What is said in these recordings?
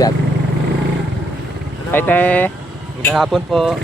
Siat. Hi, te. Magandang hapon po.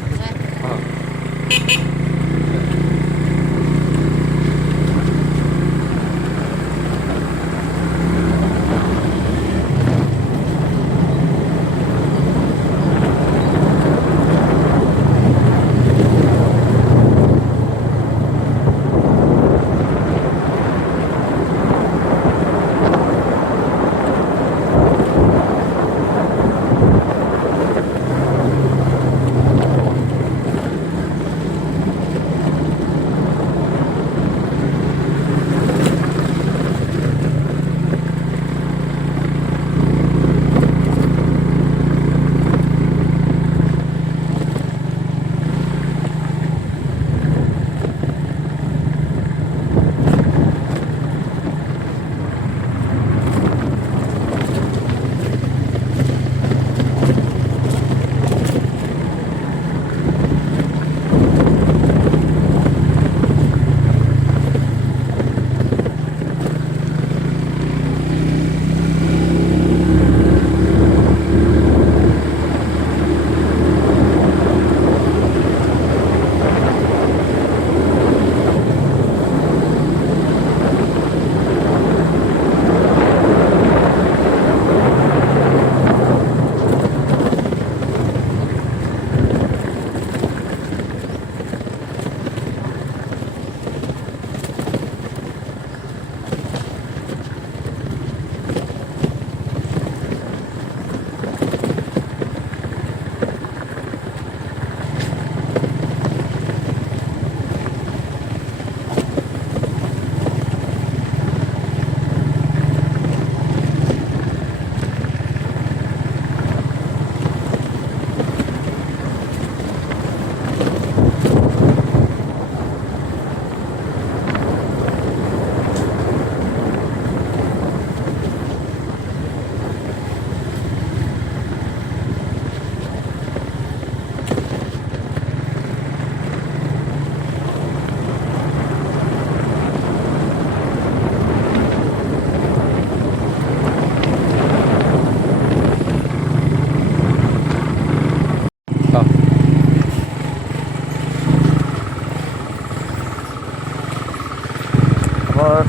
Oh.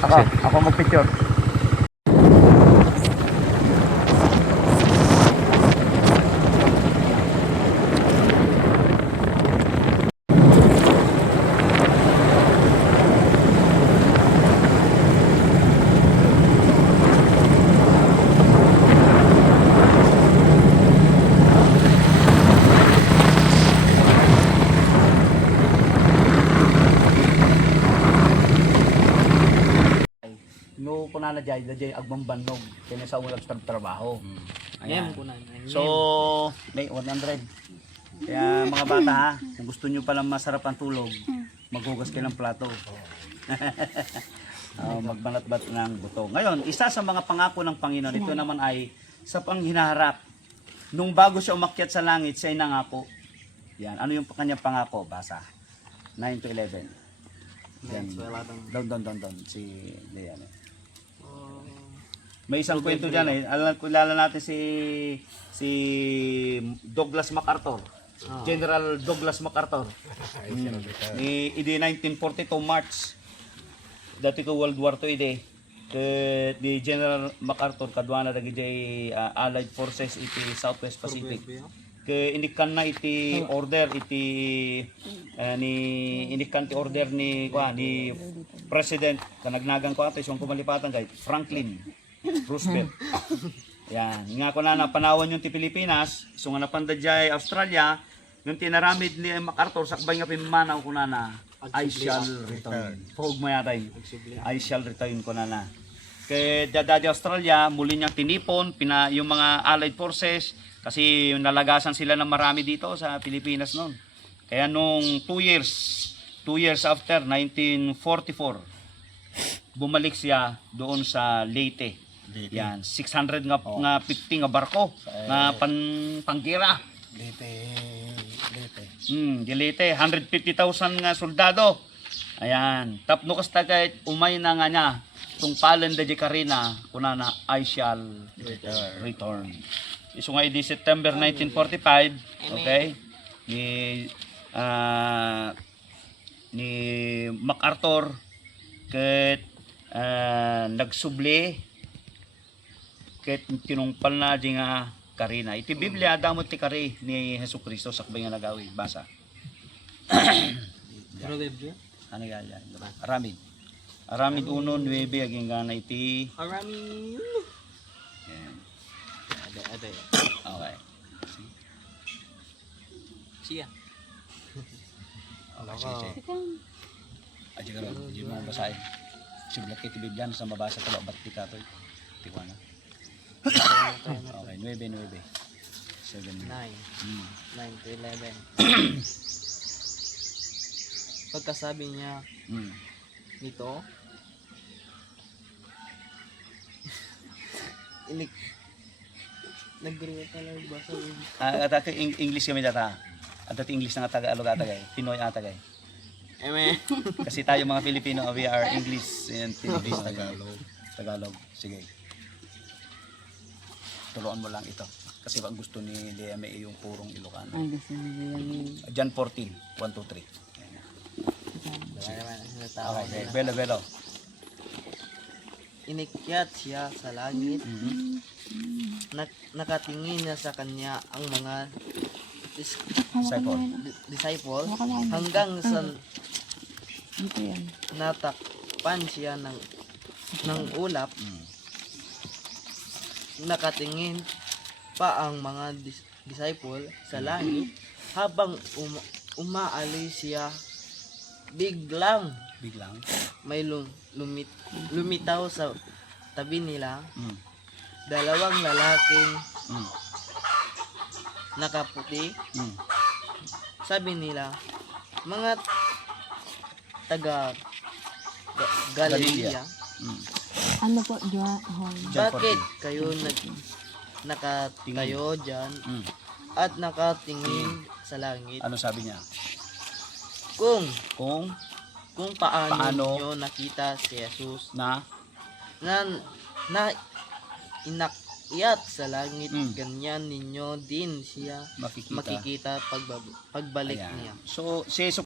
Tapos, ako mag-picture. No, kunana dayay agbang bannog kaya sa ulag sa trabaho. Ayan. So, may 100. Kaya mga bata ha, kung gusto nyo palang masarap ang tulog, maghugas kayo ng plato. Magbanat-bat ng buto. Ngayon, isa sa mga pangako ng Panginoon, ito naman ay sa panghinaharap. Nung bago siya umakyat sa langit, siya ay nangako. Yan, ano yung kanyang pangako? Basa. 9 to 11. Yan. Down. Si Leon. May isang kwento diyan eh. Kilala natin si Douglas MacArthur. General Douglas MacArthur. Ni 1942 March. Dati ko World War II ide. Di General MacArthur kadwana dagiti Allied Forces iti Southwest Pacific. Inikan na iti order iti inikan ti order ni President kanagnagan ko ate siyang kumalipatan kay Franklin Roosevelt. Yan, nga ko na napanawan yung ti Pilipinas, so nga napandadjay Australia, yung tinaramid ni MacArthur sakbay nga pimanaw ko na I shall return. Pog mayatay. I shall return ko na. Kay dadadi Australia, muli niyang tinipon yung mga Allied Forces kasi yung nalagasan sila ng marami dito sa Pilipinas noon. Kaya nung 2 years after 1944, bumalik siya doon sa Leyte. Yan, 600 nga 50 nga barko nga panggira. Leyte. Leyte, 150,000 nga soldado. Ayan, tapno kas tagay umay na nga niya tungpalan da di karina kunana I shall return. So nga di September 1945, okay? Ni MacArthur ket nagsubli ket tinungpal na di nga karina. Iti Biblia damot ti kari ni Hesukristo sakbay nga nagawi basa. Ano gaya? Aramid 1:9 aging gana iti. Aramid. Yan. Ada. Okay. Siya. Okay, aja karo, di mo basahin. Sublat kay Biblia sa mabasa ko bat ti katoy. Ti kuana. Okay, 9. 7. 9 Hmm. 9 to 11. Pagkasabi niya Hmm. nito, nag-grow talaga basa. Ata English kami data. At English na nga Tagalog atagay, Pinoy atagay. Eme. Kasi tayo mga Pilipino, we are English and Filipino. Tagalog. Sige. Turuan mo lang ito. Kasi pag gusto ni DMA yung purong Ilocano. Ay, gusto nila yan. John 14, 1, 2, 3. Okay, belo. Inikyat siya sa langit. Mhm. Nakatingin na sa kanya ang mga Disciple. disciple hanggang sa Ito yan. natakpan siya ng ulap. Mm. Nakatingin pa ang mga disciple sa langit habang umaalis siya. Biglang may lumitaw sa tabi nila Mm. dalawang lalaking Mm. nakaputi. Mm. Sabi nila, mga taga Galilea, Mm. Ano po, John? John bakit kayo nakatayo dyan Mm. at nakatingin sa langit? Ano sabi niya? Kung paano Paano? nyo nakita si Jesus Na na inakyat sa langit, Mm. ganyan ninyo din siya makikita. makikita pagbalik Ayan. niya. So, si